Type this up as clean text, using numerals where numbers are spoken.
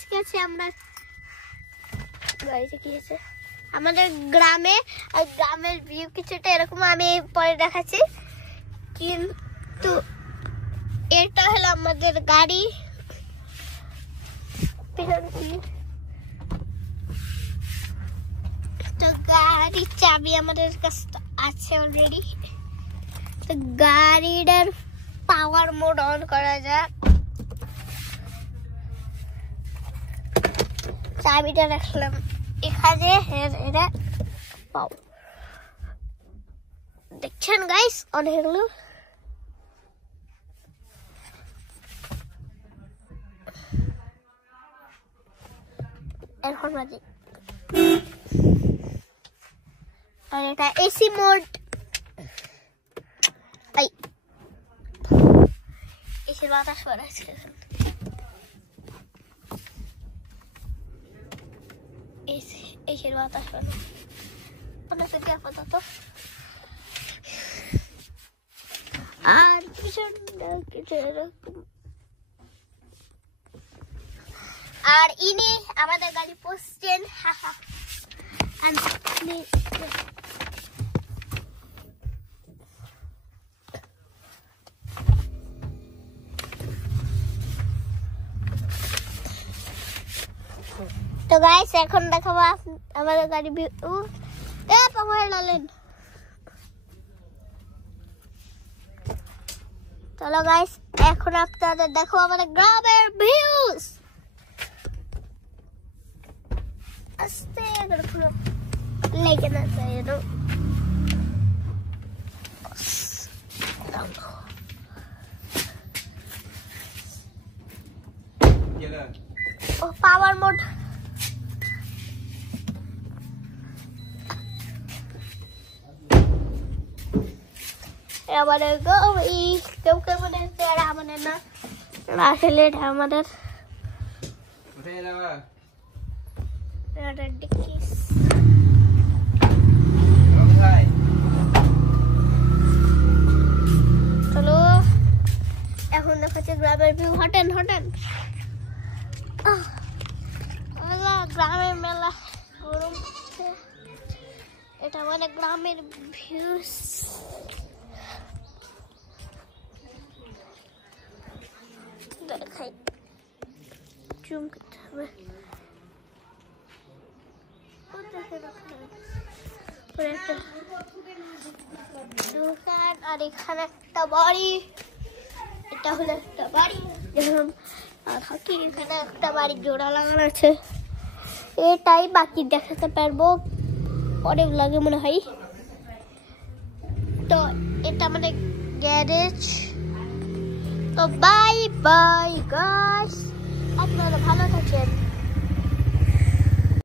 আজকে আছে আমরা গাড়িতে কি আছে আমাদের গ্রামে, আর গ্রামের ভিউ কিছুটা এরকম, আমি পরে দেখাচ্ছি। কিন্তু এটা হলো আমাদের গাড়ি, তো গাড়ির চাবি আমাদের কাছে আছে অলরেডি। তো গাড়িটার পাওয়ার মোড অন করা যাক। চাবিটা রাখলাম এখানে, এটা পাও দেখছেন গাইস, অন হয়ে গেল। এখন বাজে, আর এটা এসি মোড। এসির বাতাস পড়াচ্ছে, এসির বাতাস পড়ে অনেক আপাতত। আর কিছু এরকম। আর ইনি আমাদের গাড়ি পোষছেন। তো গাইস এখন দেখাবো আমাদের গাড়ি ভিউ। চলো গাইস এখন আপনাদের দেখো আমাদের গ্রামের ভিউজ। আস্তে করে লেগে না যায় না। ও পাওয়ার মোড, আমাদের কেউ কেউ মানে আমাদের না, আসলে এটা আমাদের চলো এখন দেখাচ্ছে গ্রামের ভিউ। হটেন গ্রামের মেলা গরম, এটা মানে গ্রামের ভিউস। দেখাই জুম করতে হবে। দোকান আর এখানে একটা বাড়ি, এটা হলো একটা বাড়ি থাকি, এখানে একটা বাড়ি জোড়া লাগানো আছে। এটাই বাকি দেখাতে পারবো অনেক লাগে মনে হয়। তো এটা আমাদের গ্যারেজ। তো বাই বাই গাইস, আপনারা ভালো থাকেন।